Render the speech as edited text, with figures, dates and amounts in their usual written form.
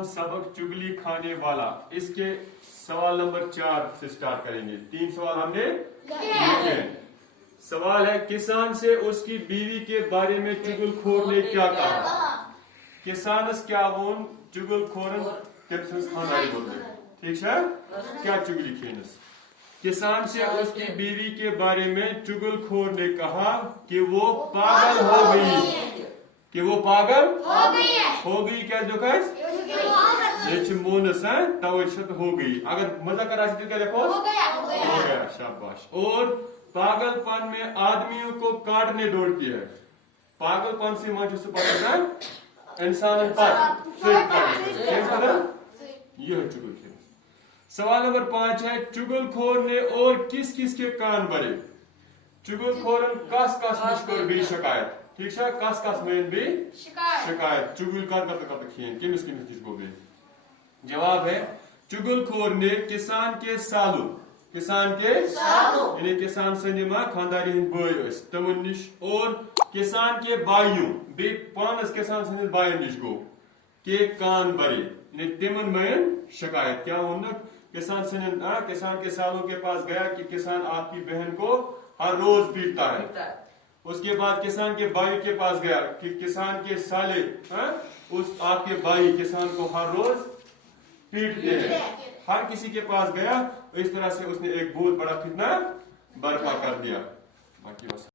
हम सबक चुगली खाने वाला, इसके सवाल नंबर 4 से स्टार्ट करेंगे। 3 सवाल हमने लिखे। सवाल है, किसान से उसकी बीवी के बारे में चुगलखोर ने क्या कहा? किसानस क्या वोन चुगलखोरन तम खानदारी बोलते, ठीक है? क्या चुगली खेनस? किसान से उसकी बीवी के बारे में चुगलखोर ने कहा कि वो पागल हो गई, कि वो पागल हो गई। क्या जो ये मोनस है तवशत हो गई। अगर मजा करा तो क्या लिखो? हो गया। शाबाश। और पागलपन में आदमियों को काटने दौड़ती है। पागलपन से मुझे पता है इंसान यह चुगल खेल। सवाल नंबर 5 है, चुगलखोर ने और किस किस के कान भरे? चुगलखोरन कस निष्कर भी शिकायत, ठीक है? कस में भी शिकायत। चुगल कर खेन किमिस किमिस गो भी। जवाब है, चुगलखोर ने किसान के सालू, किसान के यानी किसान सनिमा खानदारी हिंद बोय तमन निश, और किसान के बाइयों बे पानस किसान सनिस बाय निश गो के कान भरे, यानी तिमन में शिकायत। क्या होना? किसान सनिन किसान के सालों के पास गया कि किसान आपकी बहन को हर रोज पीटता है। उसके बाद किसान के भाई के पास गया कि किसान के साले उस आपके भाई किसान को हर रोज पीटते हैं। हर किसी के पास गया, इस तरह से उसने एक बहुत बड़ा फितना बर्पा कर दिया। बाकी